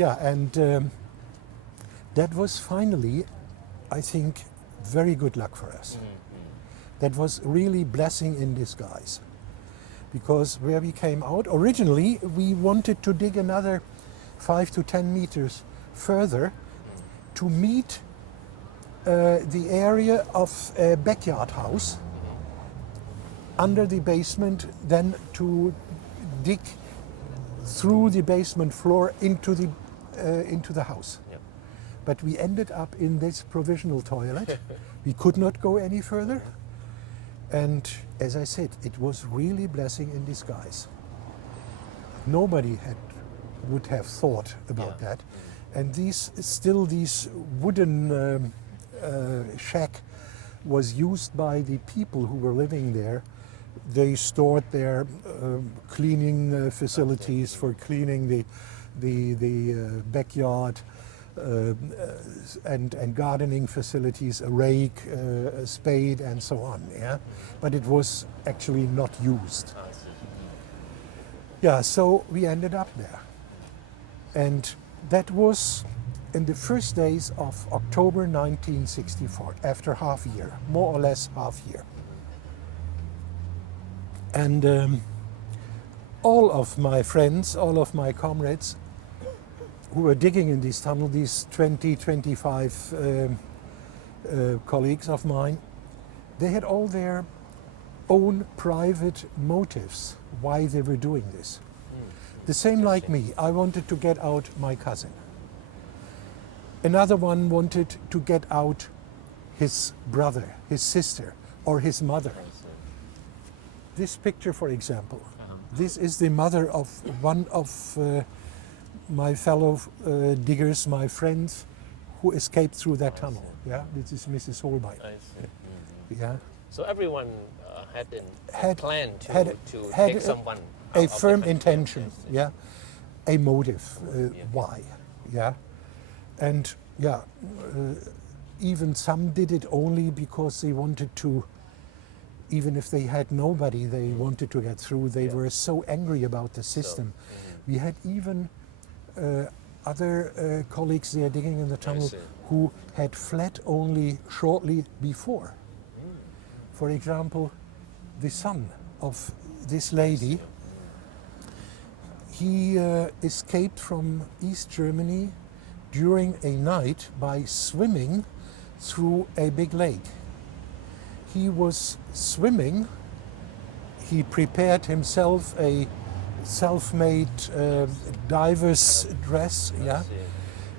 Yeah, and that was finally, I think, very good luck for us. That was really blessing in disguise. Because where we came out, originally we wanted to dig another 5 to 10 meters further to meet the area of a backyard house under the basement, then to dig through the basement floor into the house. Yep. But we ended up in this provisional toilet. We could not go any further. And as I said, it was really blessing in disguise. Nobody would have thought about that. And these wooden shack was used by the people who were living there. They stored their cleaning facilities for cleaning the backyard, and gardening facilities, a rake, a spade, and so on. Yeah, but it was actually not used. Yeah, so we ended up there, and that was in the first days of October 1964, after half a year, more or less half year. And all of my friends, all of my comrades who were digging in this tunnel, these 20, 25 colleagues of mine, they had all their own private motives why they were doing this. The same like me, I wanted to get out my cousin. Another one wanted to get out his brother, his sister, or his mother. This picture, for example, this is the mother of one of my fellow diggers, my friends, who escaped through that tunnel. Yeah, this is Mrs. Holbein. I see. Yeah, So everyone had a Had- plan to had take someone out a of the firm country. intention. Yes, Yeah, a motive. Yeah. Why? Yeah, and yeah, even some did it only because they wanted to. Even if they had nobody, they wanted to get through. They were so angry about the system. We had even other colleagues there digging in the tunnel see. who had fled only shortly before. For example, the son of this lady, he escaped from East Germany during a night by swimming through a big lake. He was swimming, he prepared himself a self-made diver's dress, yeah, see.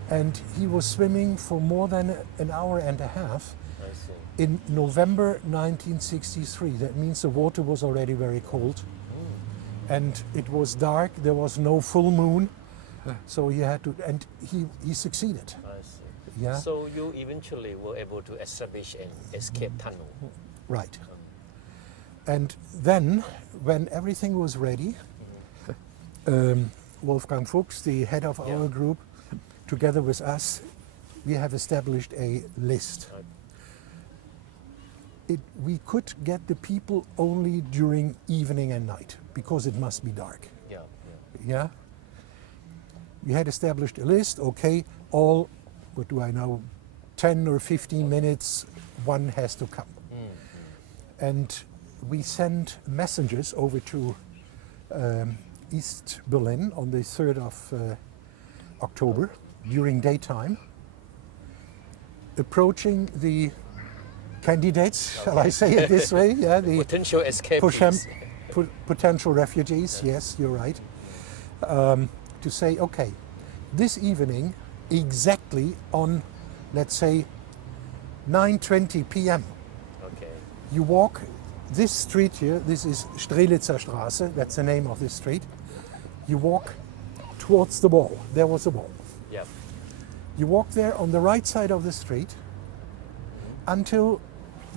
and he was swimming for more than an hour and a half I see. in November 1963. That means the water was already very cold, and it was dark, there was no full moon, so he had to, and he succeeded. I see. Yeah. So you eventually were able to establish an escape tunnel. Right. And then, when everything was ready, Wolfgang Fuchs, the head of our group, together with us, we have established a list. Right. We could get the people only during evening and night, because it must be dark. Yeah. Yeah? We had established a list, okay, all, what do I know, 10 or 15 minutes, one has to come. And we sent messengers over to East Berlin on the 3rd of October during daytime, approaching the candidates, shall I say it this way? Yeah, the Potential escapees. potential refugees, yes, you're right. To say, okay, this evening, exactly on, let's say, 9:20 p.m., Okay. you walk this street here, this is Strelitzer Straße, that's the name of this street. You walk towards the wall. There was a wall. Yep. You walk there on the right side of the street until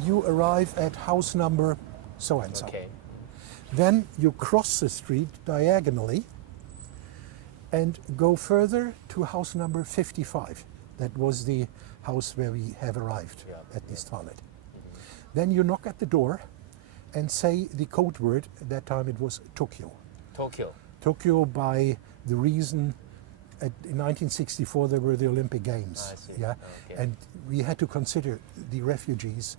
you arrive at house number so and so. Okay. Then you cross the street diagonally and go further to house number 55. That was the house where we have arrived at this toilet. Then you knock at the door and say the code word. At that time it was Tokyo. Tokyo. Tokyo by the reason in 1964 there were the Olympic Games. I see. Yeah, Okay. and we had to consider the refugees,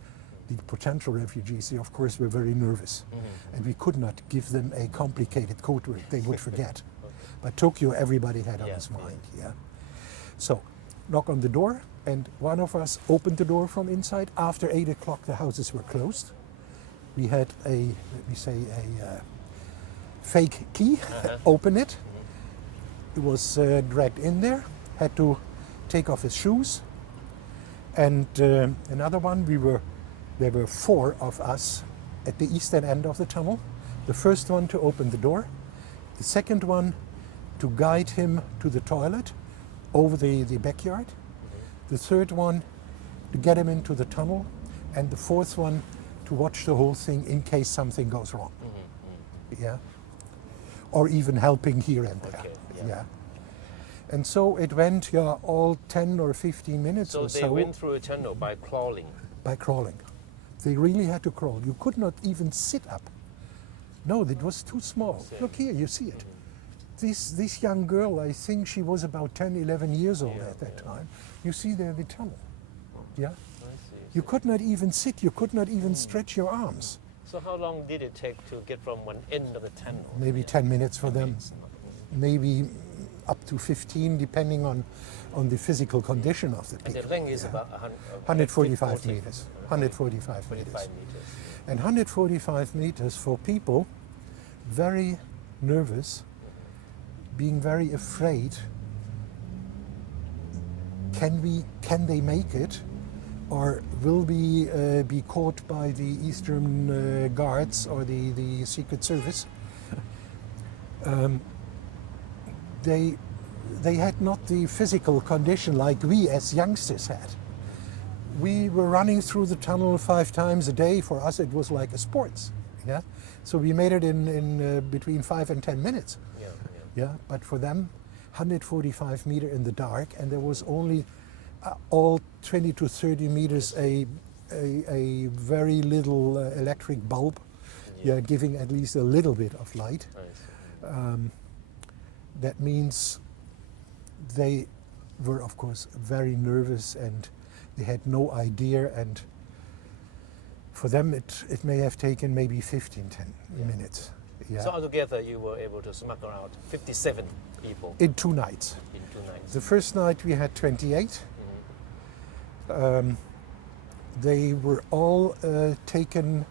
the potential refugees. They of course were very nervous, and we could not give them a complicated code word they would forget. But Tokyo, everybody had on Yeah, his mind. Yeah. So, knock on the door, and one of us opened the door from inside. After 8 o'clock, the houses were closed. We had a, let me say, a fake key. Open it. He was dragged in there. Had to take off his shoes. And another one, there were 4 of us at the eastern end of the tunnel. The first one to open the door. The second one to guide him to the toilet over the backyard. The third one to get him into the tunnel. And the fourth one to watch the whole thing in case something goes wrong. Yeah. Or even helping here and there. Okay, Yeah. yeah. And so it went, yeah, all 10 or 15 minutes So or they so went through a tunnel by crawling. by crawling. They really had to crawl. You could not even sit up. No, it was too small. See. Look here, you see it. This young girl, I think she was about 10, 11 years old Yeah, at that time. You see there the tunnel. Yeah? I see. You could not even sit, you could not even stretch your arms. So how long did it take to get from one end of the tunnel? Maybe 10 minutes for them, It's not- maybe up to 15, depending on the physical condition of the And people. the length is Yeah. about 145 40 meters. 145 meters. 45 meters. And 145 meters for people very nervous, being very afraid. Can they make it, or will we be caught by the Eastern Guards or the Secret Service? They had not the physical condition like we as youngsters had. We were running through the tunnel 5 times a day. For us, it was like a sports. Yeah, so we made it in between 5 and 10 minutes. Yeah, Yeah, but for them, 145 meter in the dark, and there was only all 20 to 30 meters a very little electric bulb, yeah, giving at least a little bit of light. I see. That means they were, of course, very nervous and they had no idea. And for them, it may have taken maybe 15, 10 minutes. Yeah. So altogether, you were able to smuggle out 57 people In 2 nights. in 2 nights. The first night we had 28. They were all taken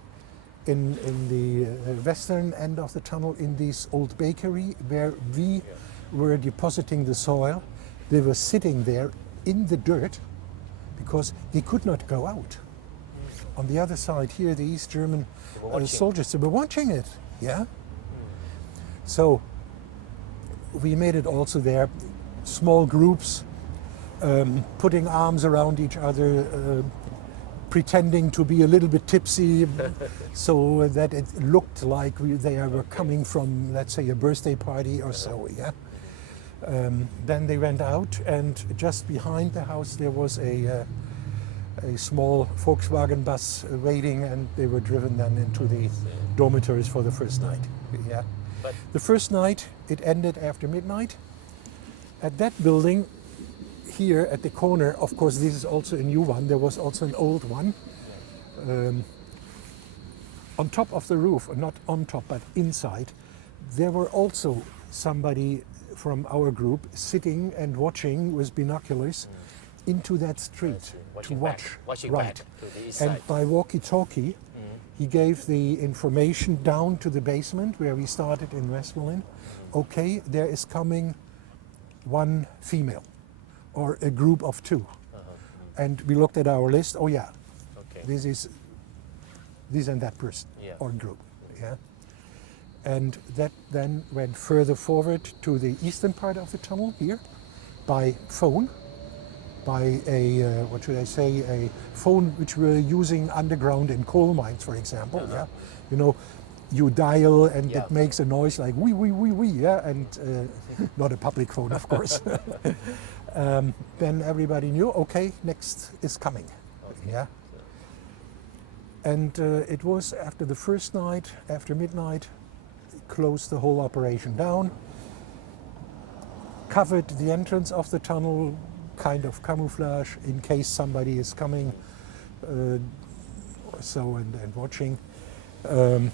in the western end of the tunnel in this old bakery where we were depositing the soil. They were sitting there in the dirt because they could not go out. On the other side here, the East German They were watching. soldiers, they were watching it. Yeah. So we made it also there, small groups, putting arms around each other, pretending to be a little bit tipsy so that it looked like they were coming from, let's say, a birthday party or so, yeah. Then they went out, and just behind the house there was a small Volkswagen bus waiting, and they were driven then into the dormitories for the first night. Yeah. But The first night, it ended after midnight. At that building, here at the corner, of course, this is also a new one. There was also an old one. On top of the roof, or not on top, but inside, there were also somebody from our group sitting and watching with binoculars into that street to watching watch. back, watching right. back to the east And side. by walkie-talkie, he gave the information down to the basement where we started in Westmoreland. Okay, there is coming one female or a group of 2. And we looked at our list. Oh yeah, Okay. this is this and that person Yeah. or group. Yeah. And that then went further forward to the eastern part of the tunnel here by phone, by a, what should I say, a phone which we're using underground in coal mines, for example. Yeah. You know, you dial and Yeah. it makes a noise like wee, wee, wee, wee, yeah, and not a public phone, of course. Then everybody knew, okay, next is coming. Yeah. And it was after the first night, after midnight, closed the whole operation down. covered the entrance of the tunnel, kind of camouflage in case somebody is coming or so and watching. And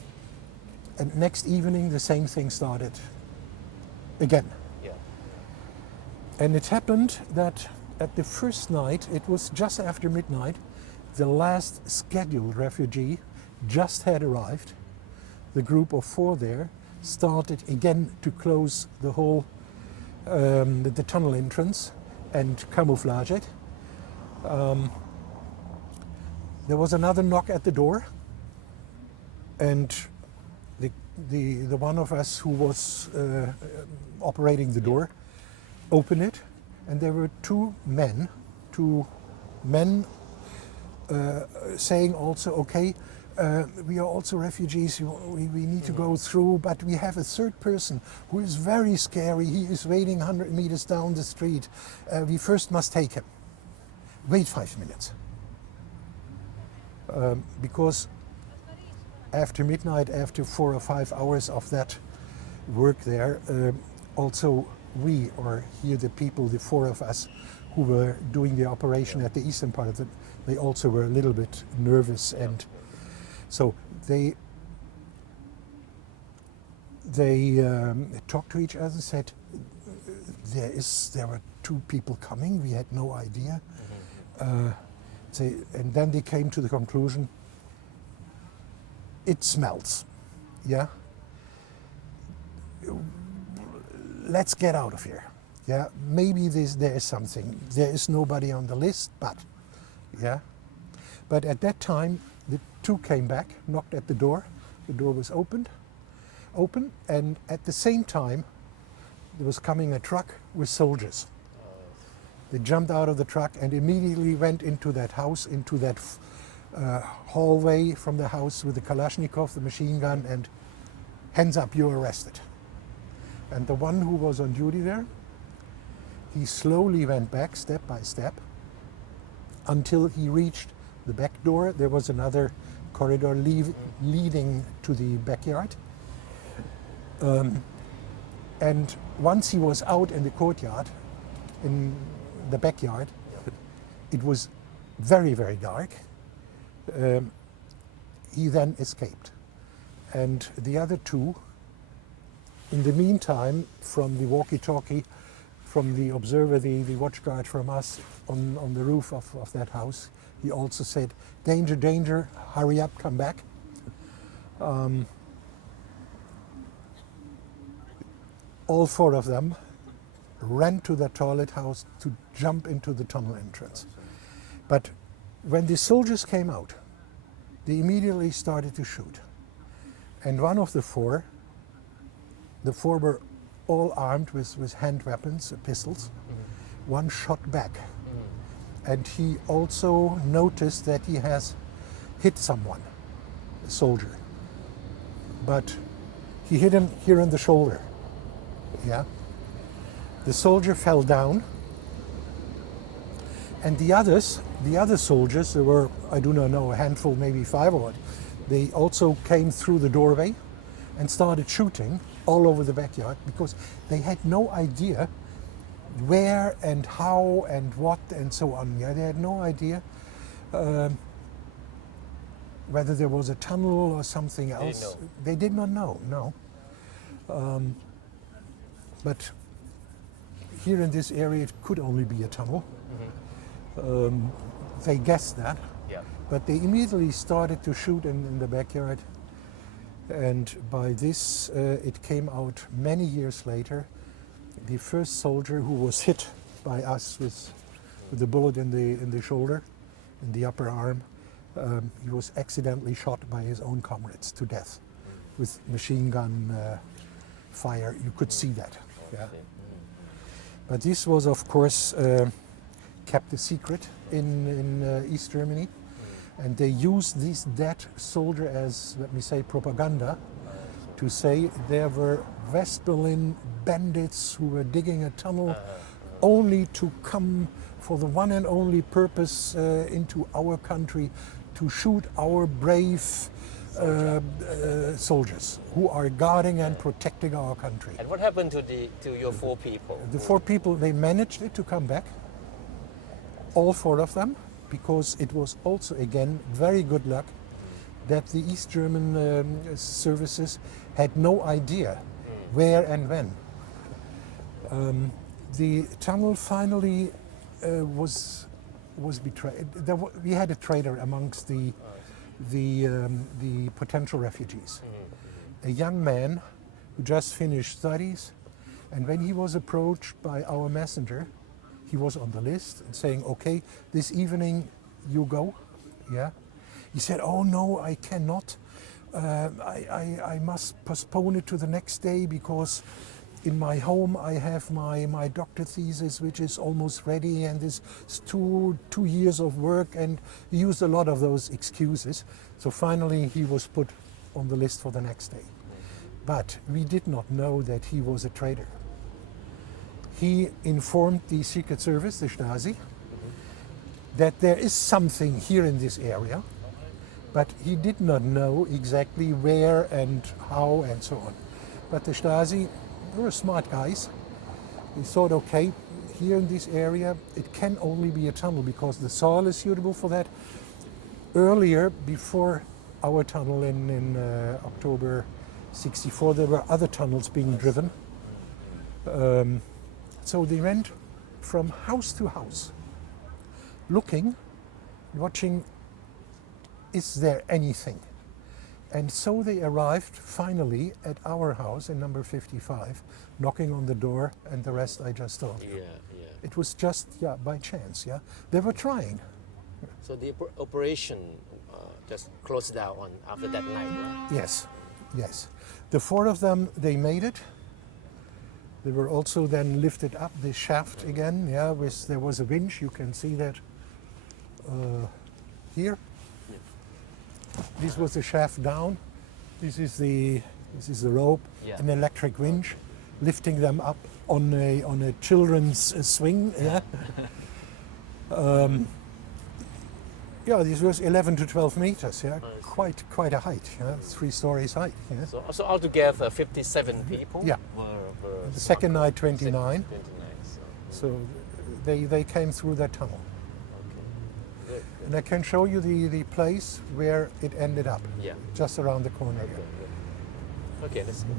next evening the same thing started again. Yeah. And it happened that at the first night, it was just after midnight, the last scheduled refugee just had arrived. The group of 4 there started again to close the whole the tunnel entrance and camouflage it. There was another knock at the door, and the one of us who was operating the door opened it, and there were two men saying also, okay, we are also refugees, we need to go through, but we have a third person who is very scary. He is waiting 100 meters down the street. We first must take him. Wait 5 minutes. Because after midnight, after 4 or 5 hours of that work there, also we, or here the people, the 4 of us who were doing the operation at the eastern part of it, they also were a little bit nervous, and so they talked to each other and said, there were 2 people coming, we had no idea. And then they came to the conclusion, it smells, yeah? Let's get out of here, yeah? Maybe there is something. There is nobody on the list, but, yeah? But at that time, the 2 came back, knocked at the door was open, and at the same time, there was coming a truck with soldiers. They jumped out of the truck and immediately went into that house, into that hallway from the house with the Kalashnikov, the machine gun, and hands up, you're arrested. And the one who was on duty there, he slowly went back step by step until he reached the back door. There was another corridor leading to the backyard. And once he was out in the courtyard, in the backyard, it was very, very dark. He then escaped. And the other 2, in the meantime, from the walkie-talkie, from the observer, the watch guard from us on the roof of that house, he also said, danger, danger, hurry up, come back. All 4 of them ran to the toilet house to jump into the tunnel entrance. But when the soldiers came out, they immediately started to shoot. And one of the 4, the 4 were all armed with hand weapons, pistols. One shot back. And he also noticed that he has hit someone, a soldier. But he hit him here in the shoulder. Yeah. The soldier fell down, and the other soldiers, there were, I do not know, a handful, maybe 5 or what, they also came through the doorway and started shooting all over the backyard because they had no idea where and how and what and so on. Yeah, they had no idea whether there was a tunnel or something else. They did not know, no. But here in this area, it could only be a tunnel. They guessed that, but they immediately started to shoot in the backyard. And by this, it came out many years later. The first soldier who was hit by us with a bullet in the shoulder, in the upper arm, he was accidentally shot by his own comrades to death with machine gun fire. You could see that. Yeah. But this was, of course, kept a secret in East Germany, and they used that soldier as, let me say, propaganda to say there were West Berlin bandits who were digging a tunnel only to come for the one and only purpose into our country to shoot our brave soldiers who are guarding and protecting our country. And what happened to your 4 people? The 4 people, they managed it to come back, all 4 of them, because it was also, again, very good luck that the East German services had no idea where and when. The tunnel finally was betrayed. We had a traitor amongst the potential refugees, a young man who just finished studies, and when he was approached by our messenger, he was on the list and saying, "Okay, this evening you go." Yeah, he said, "Oh no, I cannot. I must postpone it to the next day because in my home I have my doctor thesis, which is almost ready, and this is two years of work," and he used a lot of those excuses. So finally he was put on the list for the next day. But we did not know that he was a traitor. He informed the Secret Service, the Stasi, that there is something here in this area, but he did not know exactly where and how and so on. But the Stasi, they were smart guys. They thought, okay, here in this area, it can only be a tunnel because the soil is suitable for that. Earlier, before our tunnel in October '64, there were other tunnels being driven. So they went from house to house, looking, watching, is there anything? And so they arrived finally at our house in number 55, knocking on the door, and the rest I just told you. Yeah. It was just, by chance, They were trying. So the operation just closed down after that night, right? Yes. The 4 of them, they made it. They were also then lifted up the shaft again, there was a winch, you can see that here. This was the shaft down. This is the rope, an electric winch, lifting them up on a children's swing. This was 11 to 12 meters. Quite a height. 3 stories height. So altogether, 57 people. Were the second night, 29. 29. So they came through that tunnel. Good. And I can show you the place where it ended up, just around the corner here. Okay, let's go.